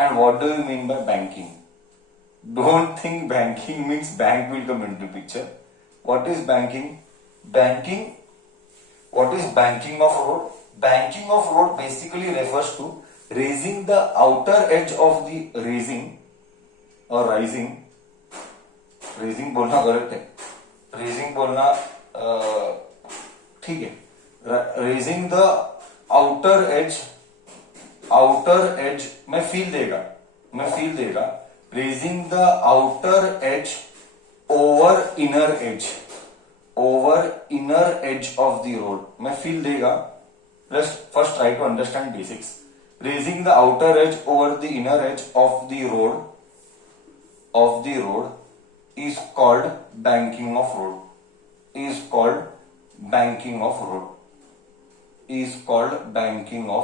And what do you mean by banking? Don't think banking means bank will come into picture. What is banking? What is banking of road? Banking of road basically refers to raising the outer edge of the raising or rising. Raising बोलना गलत है. Raising बोलना ठीक है. Raising the outer edge में feel देगा. Raising the outer edge over inner edge of the road में feel देगा. Let's first try to understand basics. Raising the outer edge over the inner edge of the road is called banking of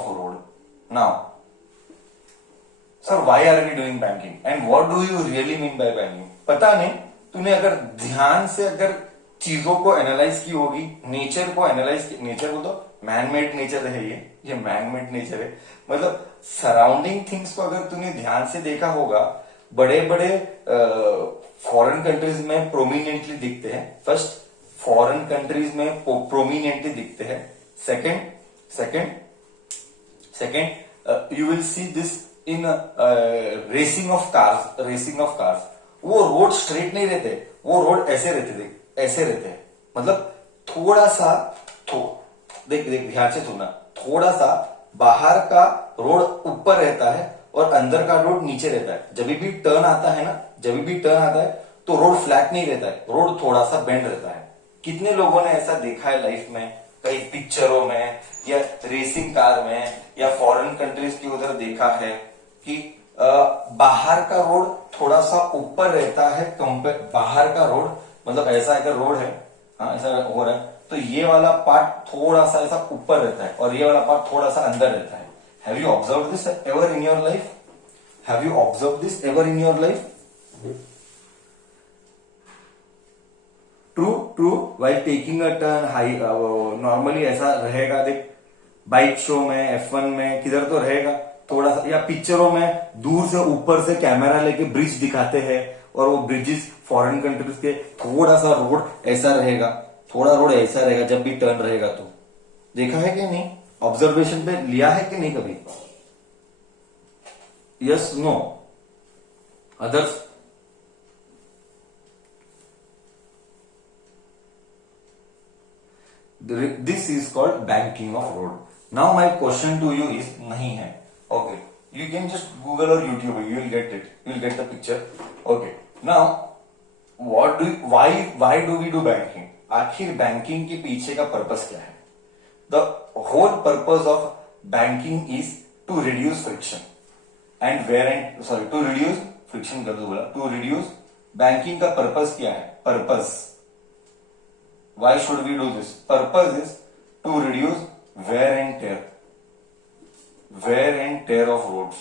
road. Now, sir, why are we doing banking and what do you really mean by banking? पता नहीं. तूने अगर ध्यान से अगर चीजों को analyse की होगी, नेचर को एनालाइज, नेचर को तो मैन मेड नेचर है, ये मैन मेड नेचर है. मतलब सराउंडिंग थिंग्स को अगर तूने ध्यान से देखा होगा, बड़े बड़े फॉरेन कंट्रीज में प्रोमिनेंटली दिखते हैं. फर्स्ट, फॉरेन कंट्रीज में प्रोमिनेंटली दिखते हैं. Second you will see this in racing of cars. वो रोड स्ट्रेट नहीं रहते, वो रोड ऐसे रहते हैं. मतलब थोड़ा सा देख ध्यान से सुनना. थोड़ा सा बाहर का रोड ऊपर रहता है और अंदर का रोड नीचे रहता है. जब भी टर्न आता है तो रोड फ्लैट नहीं रहता है, रोड थोड़ा सा बेंड रहता है. कितने लोगों ने ऐसा देखा है लाइफ में, कई पिक्चरों में या रेसिंग कार में या फॉरेन कंट्रीज की उधर देखा है कि बाहर का रोड थोड़ा सा ऊपर रहता है. बाहर का रोड मतलब ऐसा अगर रोड है, हाँ ऐसा हो रहा है, तो ये वाला पार्ट थोड़ा सा ऐसा ऊपर रहता है और ये वाला पार्ट थोड़ा सा अंदर रहता है. Have you observed this ever in your life? True. While taking a turn, normally ऐसा रहेगा. देख बाइक शो में, F1 में किधर तो रहेगा थोड़ा सा, या पिक्चरों में दूर से ऊपर से कैमरा लेके ब्रिज दिखाते हैं और वो ब्रिजेस फॉरेन कंट्रीज के थोड़ा सा रोड ऐसा रहेगा जब भी टर्न रहेगा. तो देखा है कि नहीं? ऑब्जर्वेशन पे लिया है कि नहीं कभी? Yes, no, others? This is called banking of road. Now my question to you is, नहीं है, okay, you can just Google और YouTube, you will get the picture. Okay, now why do we do banking? आखिर banking के पीछे का purpose क्या है? The whole purpose of banking is to reduce friction and to reduce friction कर दो बोला. To reduce, banking का पर्पस क्या है? Purpose, why should we do this? Purpose is to reduce wear and tear of roads.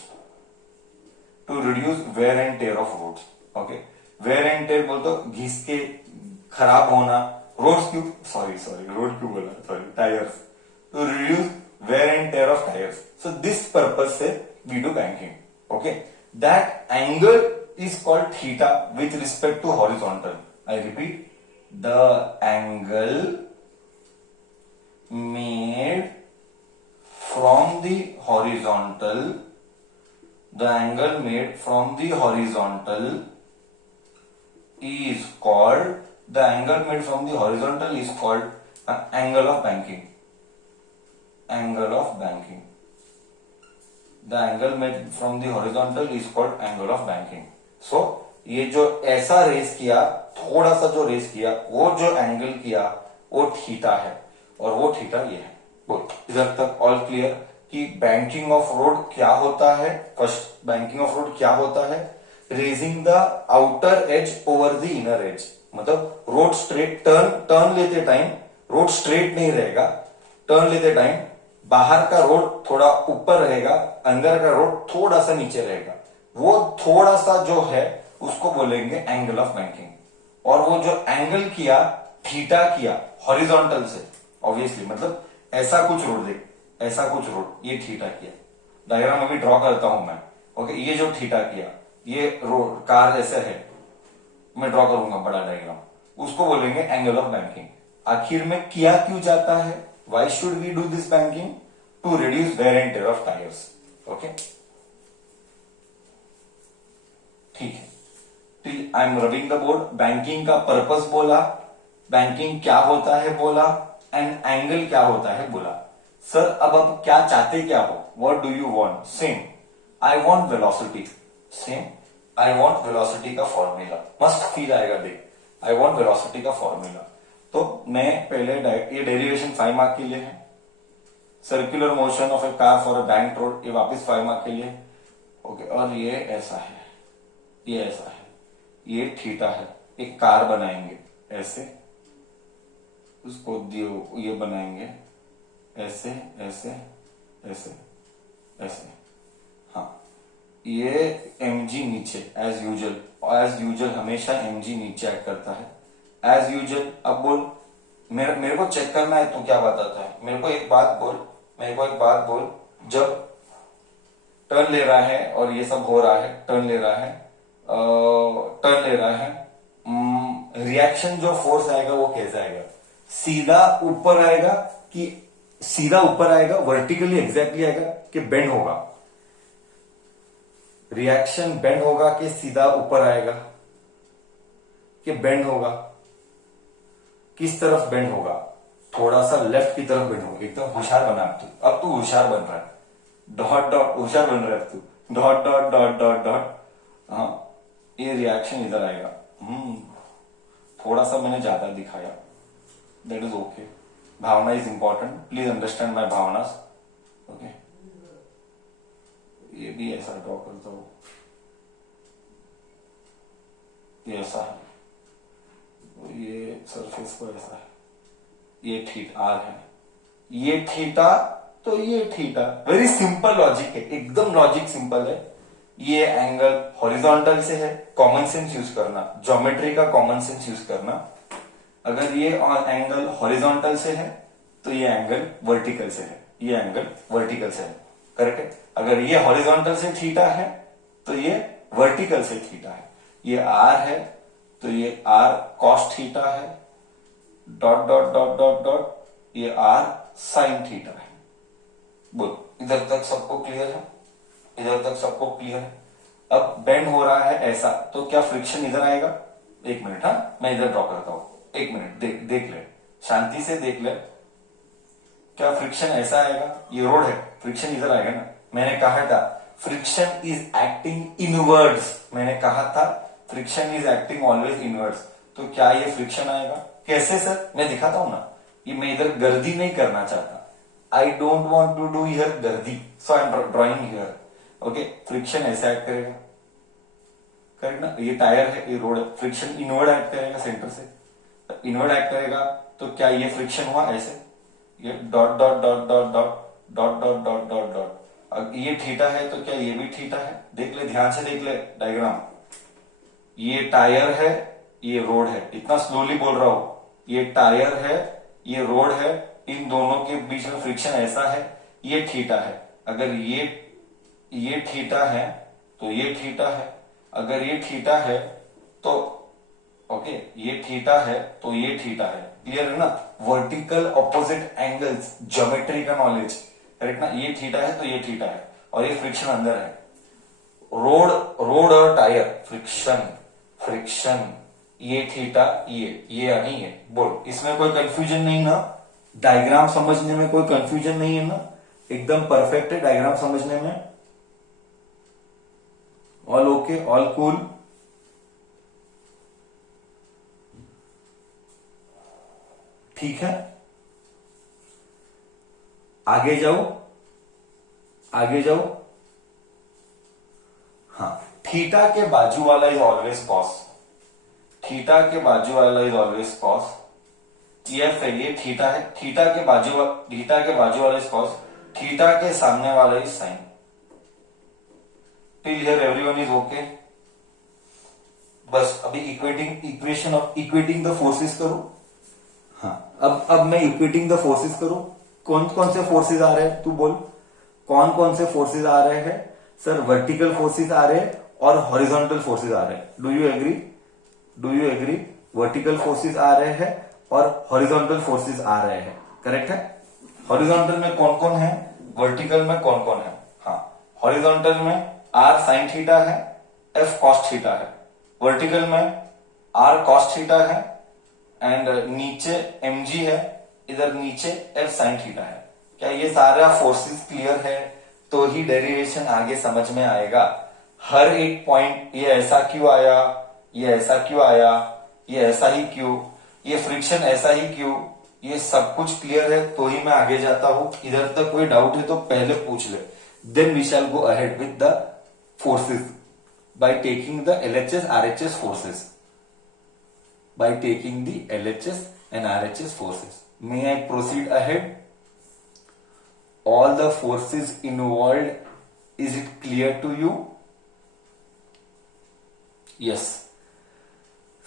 Okay, wear and tear बोल तो घिस के खराब होना. रोड क्यों बोला? Tyres. To reduce wear and tear of tires. So this purpose से we do banking. Okay, that angle is called theta with respect to horizontal. I repeat, the angle made from the horizontal is called angle of banking. The angle made from the horizontal is called angle of banking. So ये जो ऐसा race किया, थोड़ा सा जो race किया, वो जो एंगल किया वो थीटा है और वो थीटा ये है. बोल, इधर तक ऑल क्लियर कि बैंकिंग ऑफ रोड क्या होता है? फर्स्ट, बैंकिंग ऑफ रोड क्या होता है? Raising the outer as over the inner as. मतलब रोड स्ट्रेट टर्न लेते टाइम रोड स्ट्रेट नहीं रहेगा. टर्न लेते टाइम बाहर का रोड थोड़ा ऊपर रहेगा, अंदर का रोड थोड़ा सा नीचे रहेगा. वो थोड़ा सा जो है उसको बोलेंगे एंगल ऑफ बैंकिंग. और वो जो एंगल किया, थीटा किया हॉरिजॉन्टल से, ऑब्वियसली मतलब ऐसा कुछ रोड देख, ऐसा कुछ रोड, ये थीटा किया. डायग्राम अभी ड्रॉ करता हूं मैं. ओके, ये जो थीटा किया, ये रोड कार ऐसे है, मैं ड्रॉ करूंगा बड़ा डायग्राम, उसको बोलेंगे एंगल ऑफ बैंकिंग। आखिर में किया क्यों जाता है, why should we do this banking, to reduce wear and tear of tyres. Okay, ठीक है, till I am rubbing the board. Banking का पर्पस बोला, बैंकिंग क्या होता है बोला, एंड एंगल क्या होता है बोला। सर अब आप क्या चाहते क्या हो, what do you want, same I want velocity, same I want velocity का फॉर्मूला, मस्त फील आएगा देख, आई वांट वेलोसिटी का फॉर्मूला। तो मैं पहले ये डेरिवेशन 5 मार्क के लिए है, circular motion of A car for a bank road, ये वापस 5 मार्क के लिए। ओके, और ये ऐसा है, ये ऐसा है, ये थीटा है, एक कार बनाएंगे ऐसे, उसको दियो ये बनाएंगे ऐसे ऐसे ऐसे ऐसे, हाँ, ये mg नीचे एज यूजुअल हमेशा mg नीचे एक्ट करता है एज यूजुअल। अब बोल, मेरे को चेक करना है तू क्या बताता है, मेरे को एक बात बोल, जब टर्न ले रहा है और ये सब हो रहा है, टर्न ले रहा है, रिएक्शन जो फोर्स आएगा वो कैसे आएगा, सीधा ऊपर आएगा वर्टिकली एग्जैक्टली आएगा कि बेंड होगा, रिएक्शन बेंड होगा कि सीधा ऊपर आएगा कि बेंड होगा, किस तरफ बेंड होगा, थोड़ा सा लेफ्ट की तरफ बेंड होगा। एकदम होशियार बना अब तू होशियार बन रहा है, डॉट डॉट होशियार बन रहा है तू, dot dot dot dot dot, हाँ, ये रिएक्शन इधर आएगा। थोड़ा सा मैंने ज्यादा दिखाया, दैट इज ओके, भावना is important, please understand my भावनास। ओके, ये भी ऐसा ड्रॉ करता हूं, ये ऐसा है, ये सरफेस को ऐसा है, ये थीटा आर है, ये थीटा, तो ये थीटा, वेरी सिंपल लॉजिक है, एकदम लॉजिक सिंपल है। ये एंगल हॉरिजॉन्टल से है, कॉमन सेंस यूज करना, ज्योमेट्री का कॉमन सेंस यूज करना। अगर ये एंगल हॉरिजॉन्टल से है तो ये एंगल वर्टिकल से है, ये एंगल वर्टिकल से है, करेक्ट है। अगर ये हॉरिजॉन्टल से थीटा है तो ये वर्टिकल से थीटा है, ये आर है तो ये आर कॉस थीटा है, dot dot dot dot dot, ये आर साइन थीटा है। बोल, इधर तक सबको क्लियर है, इधर तक सबको क्लियर है। अब बेंड हो रहा है ऐसा, तो क्या फ्रिक्शन इधर आएगा, एक मिनट, हाँ मैं इधर ड्रॉ करता हूं, एक मिनट देख ले, शांति से देख ले, क्या फ्रिक्शन ऐसा आएगा, ये रोड है, फ्रिक्शन इधर आएगा ना। मैंने कहा था फ्रिक्शन इज एक्टिंग इनवर्ड्स, मैंने कहा था friction is acting always inwards, तो क्या ये फ्रिक्शन आएगा, कैसे सर, मैं दिखाता हूं ना, ये मैं इधर गर्दी नहीं करना चाहता, I don't want to do here गर्दी, so I am drawing here. Okay, friction ऐसे एक्ट करेगा, करेक्ट ना, ये टायर है, ये रोड है, फ्रिक्शन इनवर्ड एक्ट करेगा सेंटर से, इनवर्ड एक्ट करेगा, तो क्या ये फ्रिक्शन हुआ ऐसे, ये dot dot dot dot dot dot dot dot dot dot, अब ये थीटा है तो क्या ये भी थीटा है, देख ले, ध्यान से देख ले डायग्राम, ये टायर है, ये रोड है, इतना स्लोली बोल रहा हूं, ये टायर है, ये रोड है, इन दोनों के बीच में फ्रिक्शन ऐसा है, ये थीटा है। अगर ये थीटा है तो ये थीटा है, अगर ये थीटा है तो ओके, ये थीटा है तो ये थीटा है, क्लियर है ना, वर्टिकल ऑपोजिट एंगल्स, ज्योमेट्री का नॉलेज, करेक्ट ना, ये थीटा है तो ये थीटा है, और ये फ्रिक्शन अंदर है, रोड और टायर, फ्रिक्शन, ये थीटा, ये यानी ये, बोल, इसमें कोई कंफ्यूजन नहीं ना, डायग्राम समझने में कोई कंफ्यूजन नहीं है ना, एकदम परफेक्ट है डायग्राम समझने में, ऑल ओके, ऑल कूल। ठीक है, आगे जाओ, हाँ, थीटा के बाजू वाला इज ऑलवेज कॉस, थीटा के बाजू वाला इज ऑलवेज कॉस, ये थीटा है, थीटा के बाजू वाला इज कॉस, थीटा के सामने वाला is sine. Till here everyone is okay. बस अभी इक्वेटिंग द फोर्सेस करो। हाँ, अब मैं इक्वेटिंग द फोर्सेस करूं, कौन कौन से फोर्सेस आ रहे हैं, तू बोल, कौन कौन से फोर्सेस आ रहे हैं, सर वर्टिकल फोर्सेस आ रहे हैं और हॉरिजॉन्टल फोर्सेस आ रहे हैं, do you agree? Do you agree? Vertical forces आ रहे हैं और हॉरिजॉन्टल फोर्सेस आ रहे हैं, करेक्ट है? हॉरिजॉन्टल में कौन कौन है, वर्टिकल में कौन कौन है? हाँ, हॉरिजॉन्टल में आर साइन थीटा है, एफ कॉस थीटा है, वर्टिकल में आर कॉस थीटा है एंड नीचे mg है, इधर नीचे एफ साइन थीटा है। क्या ये सारा फोर्सेस क्लियर है? तो ही डेरिवेशन आगे समझ में आएगा। हर एक पॉइंट, ये ऐसा क्यों आया, ये ऐसा क्यों आया, ये ऐसा ही क्यों, ये फ्रिक्शन ऐसा ही क्यों, ये सब कुछ क्लियर है तो ही मैं आगे जाता हूं। इधर तक कोई डाउट है तो पहले पूछ ले, then we shall go ahead with the forces by taking the LHS RHS forces, by taking the LHS and RHS forces. May I proceed ahead? All the forces involved, is it clear to you? Yes.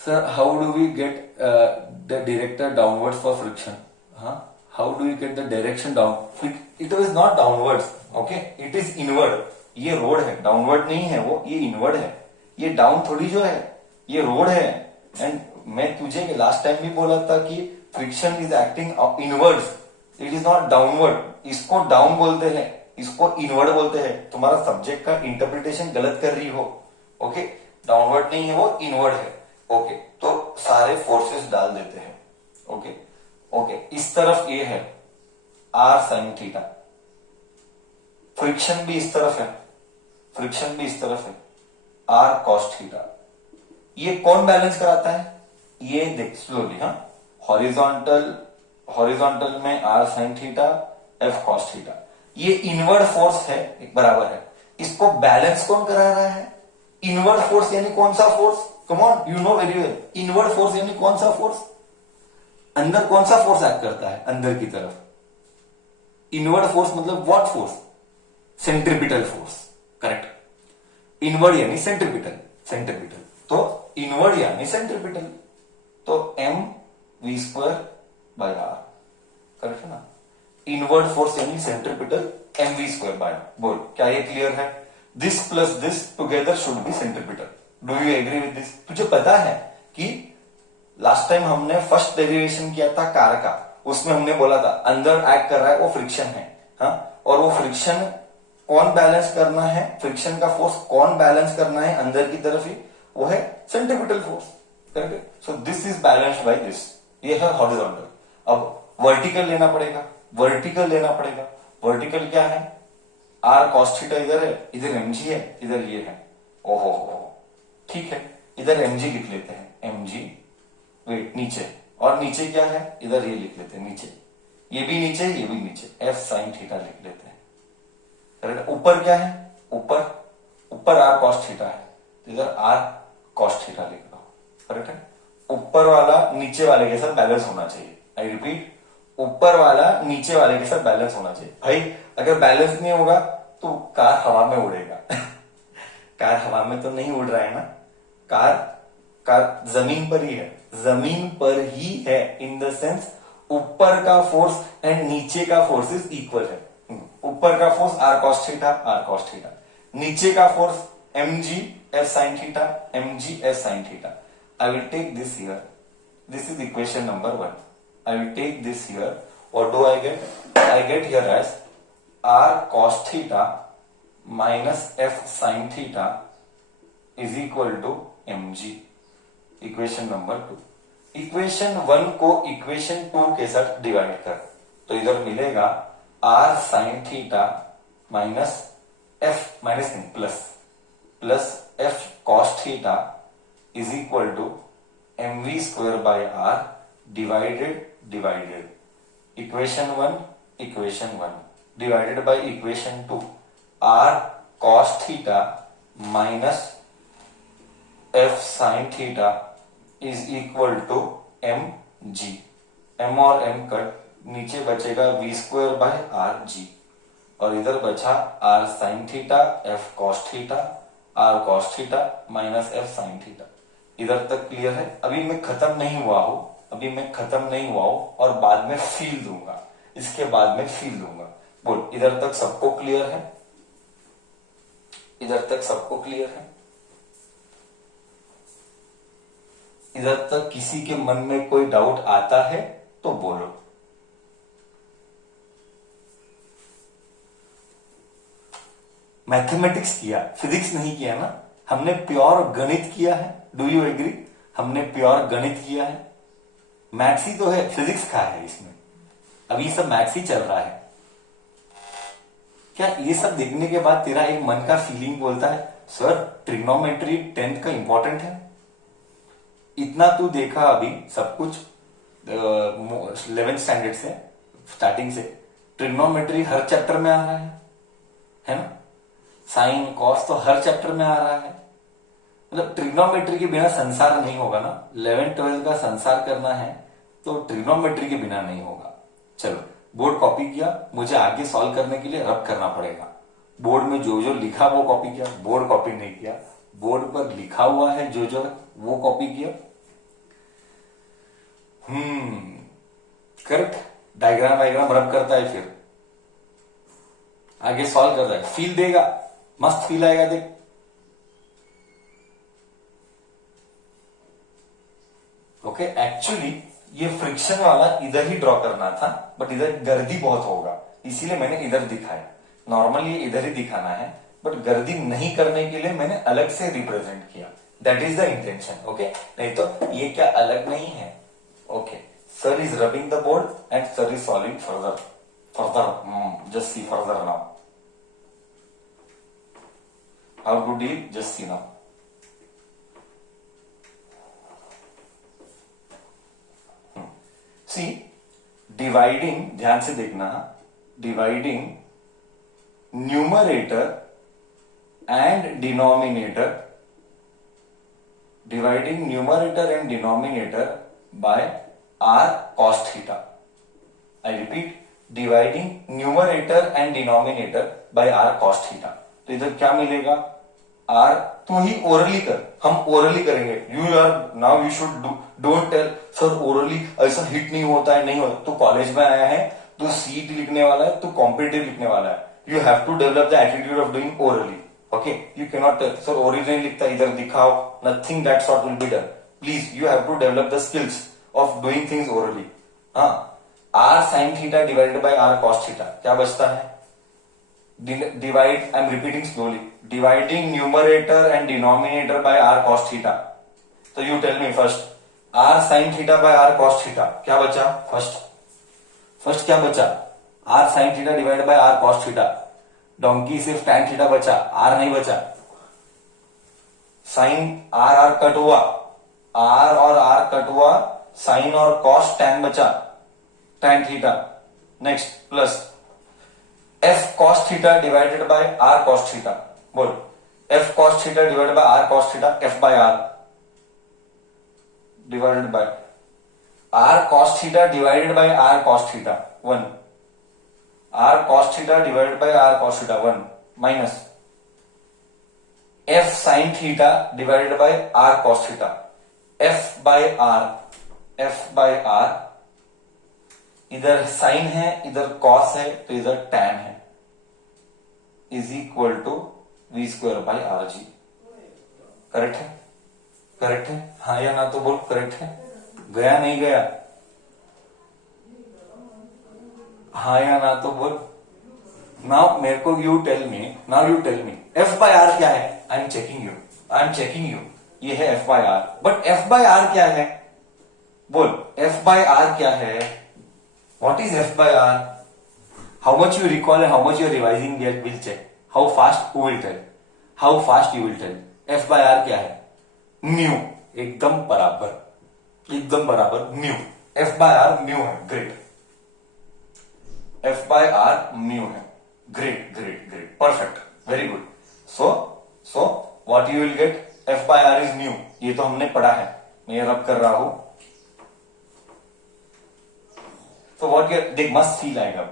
Sir, how do we get the director downwards for friction? Huh? How do we get the direction down? It is not downwards, okay? It is inward. ये road है, downward नहीं है वो, ये inward है। ये down थोड़ी जो है, ये रोड है। एंड मैं तुझे लास्ट टाइम भी बोला था कि friction is acting inwards, it is not downward. इसको डाउन बोलते हैं, इसको इनवर्ड बोलते हैं। तुम्हारा सब्जेक्ट का इंटरप्रिटेशन गलत कर रही हो, ओके? डाउनवर्ड नहीं है वो, इनवर्ड है, ओके? तो सारे फोर्सेस डाल देते हैं, ओके? ओके, इस तरफ ये है आर साइन थीटा, फ्रिक्शन भी इस तरफ है, फ्रिक्शन भी इस तरफ है आर कॉस थीटा। ये कौन बैलेंस कराता है? ये देख स्लोली, हाँ, हॉरिजॉन्टल में R sine theta, F cos theta, ये इनवर्ड फोर्स है, बराबर है। इसको बैलेंस कौन करा रहा है? इनवर्ड फोर्स यानी कौन सा force? Come on, you know very well. Inward force यानी कौन सा फोर्स? अंदर कौन सा फोर्स एक्ट करता है अंदर की तरफ? इनवर्ड फोर्स मतलब what force? Centripetal force, correct. Inward यानी सेंट्रीपिटल, सेंट्रीपिटल तो इनवर्ड यानी सेंट्रीपिटल, तो mv² बाय आर, करेक्ट है ना? इनवर्ड फोर्स यानी सेंट्रीपिटल mv² बाय आर। बोल, क्या ये क्लियर है? This plus this together should be centripetal. Do you agree with this? तुझे पता है कि लास्ट टाइम हमने फर्स्ट डेरिवेशन किया था कार का, उसमें हमने बोला था अंदर एक्ट कर रहा है वो फ्रिक्शन है, हाँ? और वो फ्रिक्शन कौन बैलेंस करना है? फ्रिक्शन का फोर्स कौन बैलेंस करना है अंदर की तरफ ही? वो है centripetal force, correct? So this is balanced by this, ये है हॉरिजॉन्टल। अब वर्टिकल लेना पड़ेगा, वर्टिकल लेना पड़ेगा। वर्टिकल क्या है? आर कॉस थीटा इधर है, इधर mg है, इधर ये है। ओहो, ठीक है, इधर mg लिख लेते हैं, mg, वेट, नीचे, और नीचे क्या है? इधर ये लिख लेते हैं, नीचे, ये भी नीचे, ये भी नीचे, एफ साइन थीटा लिख लेते हैं, करेक्ट? ऊपर क्या है? ऊपर आर कॉस थीटा है, तो इधर आर कॉस थीटा लिख दो, करेक्ट है? ऊपर वाला नीचे वाले के साथ बैलेंस होना चाहिए। आई रिपीट, ऊपर वाला नीचे वाले के साथ बैलेंस होना चाहिए। भाई अगर बैलेंस नहीं होगा तो कार हवा में उड़ेगा। कार हवा में तो नहीं उड़ रहा है ना, कार जमीन पर ही है, जमीन पर ही है, इन द सेंस ऊपर का फोर्स एंड नीचे का फोर्सेस इक्वल है। ऊपर का फोर्स आर कॉस थीटा, नीचे का force mg f sin theta, mg f sin theta. I will take this here. This is equation number 1. I will take this here. What do I get? I get here as r cos theta minus f sin theta is equal to mg. Equation number 2. Equation 1 को equation 2 के साथ divide कर, तो इधर मिलेगा r sin theta minus f minus नहीं plus f cos theta is equal to mv² by r divided equation 1 divided by equation 2 r cos theta minus f sin theta is equal to mg। m और m cut, नीचे बचेगा v² bye rg, और इधर बचा r sin theta, f cos theta, r cos theta minus f sin theta. इधर तक clear है? अभी मैं खत्म नहीं हुआ हूं, और बाद में फील दूंगा, इसके बाद में फील दूंगा। बोल, इधर तक सबको क्लियर है? इधर तक सबको क्लियर है? इधर तक किसी के मन में कोई डाउट आता है तो बोलो। मैथमेटिक्स किया, फिजिक्स नहीं किया ना, हमने प्योर गणित किया है। Do you agree? हमने प्योर गणित किया है। मैथ्स ही तो है, फिजिक्स का है इसमें, अभी सब मैथ्स ही चल रहा है। क्या ये सब देखने के बाद तेरा एक मन का फीलिंग बोलता है सर ट्रिग्नोमेट्री 10th का इंपॉर्टेंट है? इतना तू देखा अभी सब कुछ 11th स्टैंडर्ड से, स्टार्टिंग से ट्रिग्नोमेट्री हर चैप्टर में आ रहा है ना? साइन कॉस तो हर चैप्टर में आ रहा है। मतलब ट्रिग्नोमेट्री के बिना संसार नहीं होगा ना। 11th-12th का संसार करना है तो ट्रिग्नोमेट्री के बिना नहीं होगा। चलो बोर्ड कॉपी किया, मुझे आगे सॉल्व करने के लिए रब करना पड़ेगा। बोर्ड में जो जो लिखा वो कॉपी किया, बोर्ड कॉपी नहीं किया। बोर्ड पर लिखा हुआ है जो जो वो कॉपी किया। करेक्ट। डायग्राम वायग्राम रब करता है, फिर आगे सॉल्व कर रहा है, फील देगा, मस्त फील आएगा। देख ओके, एक्चुअली ये फ्रिक्शन वाला इधर ही ड्रॉ करना था, बट इधर गर्दी बहुत होगा इसीलिए मैंने इधर दिखाया। नॉर्मली ये इधर ही दिखाना है, बट गर्दी नहीं करने के लिए मैंने अलग से रिप्रेजेंट किया। That is the intention. Okay, नहीं तो ये क्या अलग नहीं है। Okay, sir is rubbing the board and sir is solving further. Just see further now how to deal, just see now. See dividing, ध्यान से देखना, dividing numerator and denominator, dividing numerator and denominator by R cos theta. I repeat, dividing numerator and denominator by R cos theta. तो इधर क्या मिलेगा? Are, तू ही orally कर, हम ओरली करेंगे। You are now you should don't tell sir orally ऐसा hit नहीं होता है, नहीं होता। तू कॉलेज में आया है, तू सीट लिखने वाला है, तू कॉम्पिटिटिव लिखने वाला है। You have to develop the attitude of doing orally. Okay, you cannot नॉट टेल सर ओरली नहीं लिखता, इधर दिखाओ, nothing that sort will be done. Please you have to develop the skills of doing things orally. हाँ, R sine theta divided by R cos theta, क्या बचता है? divide, I'm repeating slowly, dividing numerator and denominator by r cos theta. So you tell me first, r sin theta by r cos theta, क्या बचा? First क्या बचा? r sin theta divided by r cos theta. Donkey सिर्फ tan theta बचा, r नहीं बचा। Sign r cut हुआ, r और r कट हुआ, साइन और cos tan बचा, tan theta. Next plus f cos theta divided by r cos theta, बोल, f cos theta divided by r cos theta, f by r divided by r cos theta divided by r cos theta 1, r cos theta divided by r cos theta 1 minus f sin theta divided by r cos theta, f by r, इधर sine है, इधर cos है, तो इधर tan है, is equal to v square by R g. Correct है? Correct है? हाँ या ना तो बोल, करेक्ट है? गया नहीं गया? हाँ या ना तो बोल। नाउ मेरे को you tell me, F by R क्या है? आई एम चेकिंग यू, ये है F by R, but F by R क्या है? बोल, एफ बाय आर क्या है? What is f by r? How much you recall and how much you are revising, we'll check. How fast who will tell? How fast you will tell? f by r क्या है? Mu, एकदम बराबर, mu. f by r mu है, great. f by r mu है, great, perfect, very good. So what you will get? f by r is mu, ये तो हमने पढ़ा है, मैं ये रब कर रहा हूं। तो व्हाट यू देख, मस्त फील आएगा।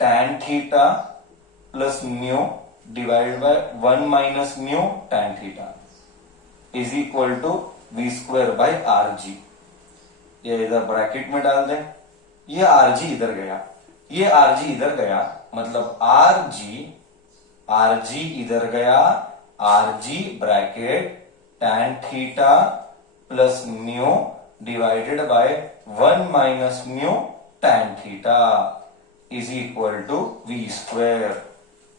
tan theta plus mu divide by 1 minus mu tan theta is equal to v square by R g. ये इधर ब्रैकेट में डाल दें, ये आर जी इधर गया, ये आर जी इधर गया, मतलब आर जी इधर गया, are g bracket tan theta plus mu divided by 1 minus mu tan theta is equal to v square.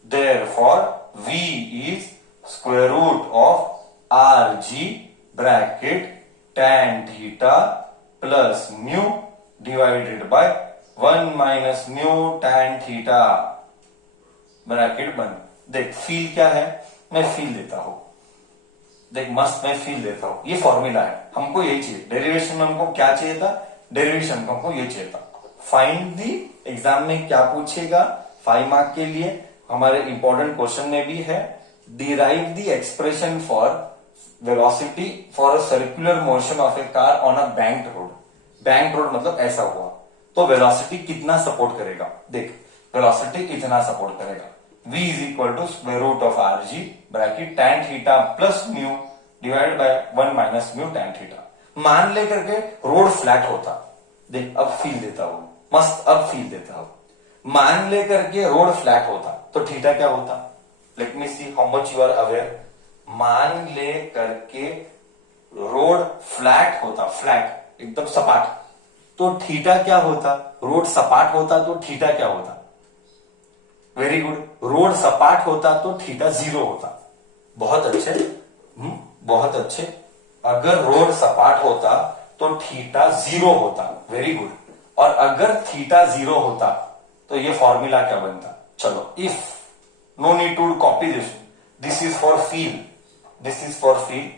Therefore, v is square root of rg bracket tan theta plus mu divided by 1 minus mu tan theta bracket बंद. देख feel क्या है, मैं feel देता हूं. देख मस्त मैं फील देता हूं. ये फॉर्मूला है, हमको यही चाहिए. डेरिवेशन में हमको क्या चाहिए था, डेरिवेशन में हमको ये चाहिए था. फाइंड दी, एग्जाम में क्या पूछेगा 5 मार्क के लिए, हमारे इंपॉर्टेंट क्वेश्चन में भी है. Derive the expression for velocity for a circular motion of A car on a banked road. Banked road मतलब ऐसा हुआ तो वेलोसिटी कितना सपोर्ट करेगा. देख वेलोसिटी इतना सपोर्ट करेगा. v is equal to square root of R g bracket tan theta plus mu divide by 1 minus mu tan theta. मान लेकर के रोड फ्लैट होता. देख अब फील देता हूं मस्त, अब फील देता हूं. मान लेकर के रोड फ्लैट होता तो थीटा क्या होता. Let me see how much you are aware. मान ले करके रोड फ्लैट होता, फ्लैट एकदम सपाट, तो थीटा क्या होता. रोड सपाट होता तो थीटा क्या होता. Very good. रोड सपाट होता तो थीटा 0 होता. बहुत अच्छे, बहुत अच्छे. अगर रोड सपाट होता तो थीटा 0 होता. Very good. और अगर थीटा 0 होता तो ये फॉर्मूला क्या बनता. चलो, if no need to copy this is for feel, this is for feel.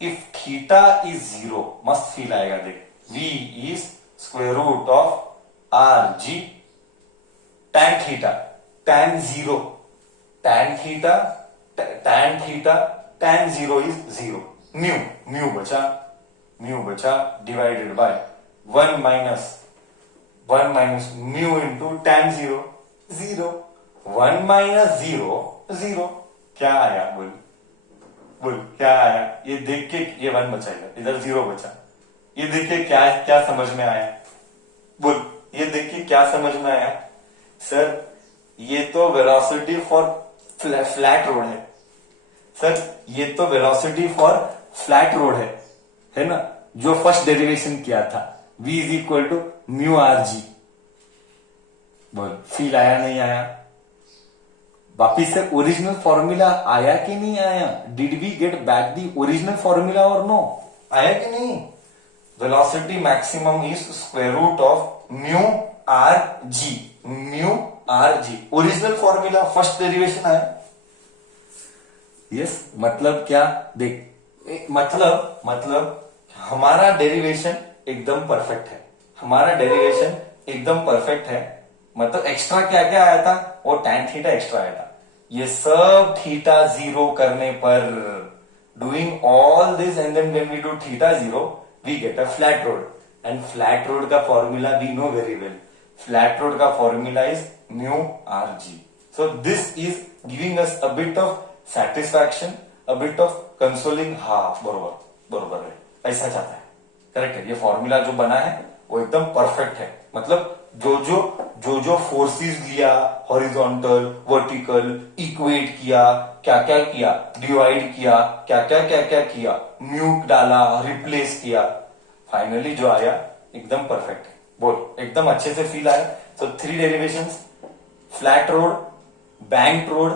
If theta is 0, मस्त फील आएगा. देख v is square root of R G tan theta tan 0, tan theta tan 0 is 0. Mu बचा divided by 1 minus mu into tan 0 0. 1 minus 0 क्या आया. बोल क्या आया. ये देख के ये 1 बचाएगा, इधर 0 बचा. ये देख के क्या समझ में आया. बोल ये देख के क्या समझ में आया. सर ये तो वेलोसिटी फॉर फ्लैट रोड है. सर ये तो वेलोसिटी फॉर फ्लैट रोड है ना, जो फर्स्ट डेरिवेशन किया था. v is equal to mu R g. बोल फील आया नहीं आया. वापिस से ओरिजिनल फॉर्मूला आया कि नहीं आया. Did we get back the original formula और नो. आया कि नहीं. Velocity maximum is square root of mu R g. Mu R g original formula, first derivation आया. यस मतलब क्या. देख मतलब हमारा डेरिवेशन एकदम परफेक्ट है. हमारा डेरिवेशन एकदम परफेक्ट है. मतलब एक्स्ट्रा क्या क्या आया था, वो tan थीटा एक्स्ट्रा आया था. ये सब थीटा 0 करने पर, doing all this and then when we do theta 0 we get a flat road. And flat road का formula we know very well. Flat road का formula is mu R G. So this is giving us a bit of satisfaction, a bit of consoling. हाँ बरोबर है, ऐसा जाता है. Correct है. ये फॉर्मूला जो बना है वो एकदम परफेक्ट है. मतलब जो फोर्सेस लिया, हॉरिजॉन्टल, वर्टिकल, इक्वेट किया, क्या किया, डिवाइड किया, क्या किया, म्यूट डाला, रिप्लेस किया, फाइनली जो आया एकदम परफेक्ट है. बोल एकदम अच्छे से फील आया. सो 3 derivations, flat road, banked road,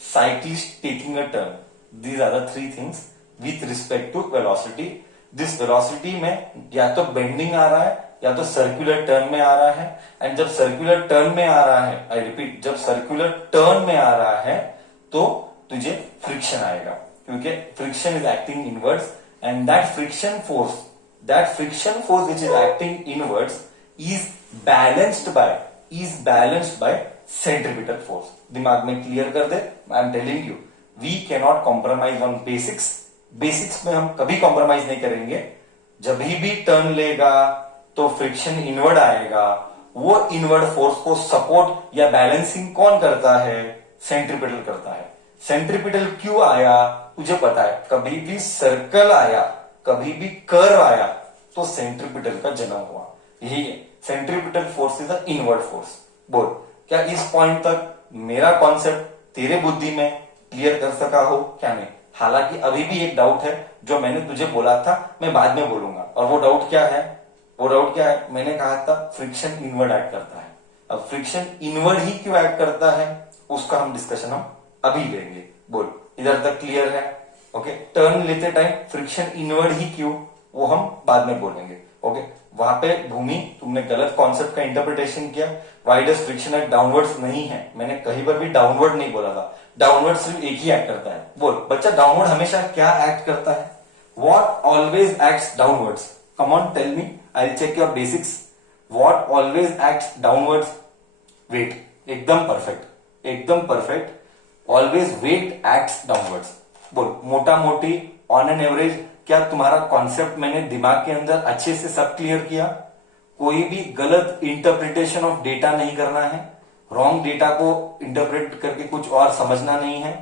cyclist taking a turn. These are the 3 things with respect to velocity. This velocity में या तो बेंडिंग आ रहा है या तो सर्कुलर टर्न में आ रहा है. एंड जब सर्कुलर टर्न में आ रहा है, आई रिपीट, जब सर्कुलर टर्न में आ रहा है तो तुझे फ्रिक्शन आएगा, क्योंकि friction is acting inwards. And that friction force which is acting inwards is balanced by centripetal force. दिमाग में क्लियर कर दे. I am telling you, we can not compromise on basics. Basics में हम कभी कॉम्प्रोमाइज नहीं करेंगे. जब भी टर्न लेगा तो फ्रिक्शन इनवर्ड आएगा. वो इनवर्ड फोर्स को सपोर्ट या बैलेंसिंग कौन करता है, सेंट्रीपिटल करता है. सेंट्रीपिटल क्यों आया तुझे पता है. कभी भी सर्कल आया, कभी भी कर्व आया तो सेंट्रीपिटल का जन्म हुआ. यही है, centripetal force is the inward force. बोल क्या इस पॉइंट तक मेरा कॉन्सेप्ट तेरे बुद्धि में क्लियर कर सका हो क्या नहीं. हालांकि अभी भी एक डाउट है जो मैंने तुझे बोला था, मैं बाद में बोलूंगा। और वो डाउट क्या है? वो डाउट क्या है? मैंने कहा था फ्रिक्शन इनवर्ड एक्ट करता है। अब फ्रिक्शन इनवर्ड ही क्यों एक्ट करता है उसका हम डिस्कशन हम अभी लेंगे। बोल, इधर तक क्लियर है? ओके, टर्न लेते टाइम फ्रिक्शन इनवर्ड ही क्यों, वो हम बाद में बोलेंगे। ओके, वहां पे भूमि तुमने गलत कॉन्सेप्ट का इंटरप्रिटेशन किया। Why does friction act downwards नहीं है, मैंने कहीं पर भी डाउनवर्ड नहीं बोला था। डाउनवर्ड सिर्फ एक ही एक्ट करता है। बोल बच्चा, डाउनवर्ड हमेशा क्या एक्ट करता है? What always acts downwards? Come on tell me, I check your basics. What always acts downwards? Weight, एकदम परफेक्ट, एकदम perfect. Always weight acts downwards. बोल, मोटा मोटी ऑन एन एवरेज, क्या तुम्हारा कॉन्सेप्ट मैंने दिमाग के अंदर अच्छे से सब क्लियर किया? कोई भी गलत इंटरप्रिटेशन ऑफ डेटा नहीं करना है, रॉन्ग डेटा को इंटरप्रेट करके कुछ और समझना नहीं है,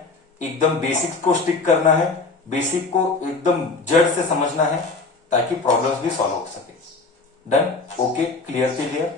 एकदम बेसिक्स को स्टिक करना है, बेसिक को एकदम जड़ से समझना है ताकि प्रॉब्लम्स भी सॉल्व हो सके। डन? Okay, clear clear.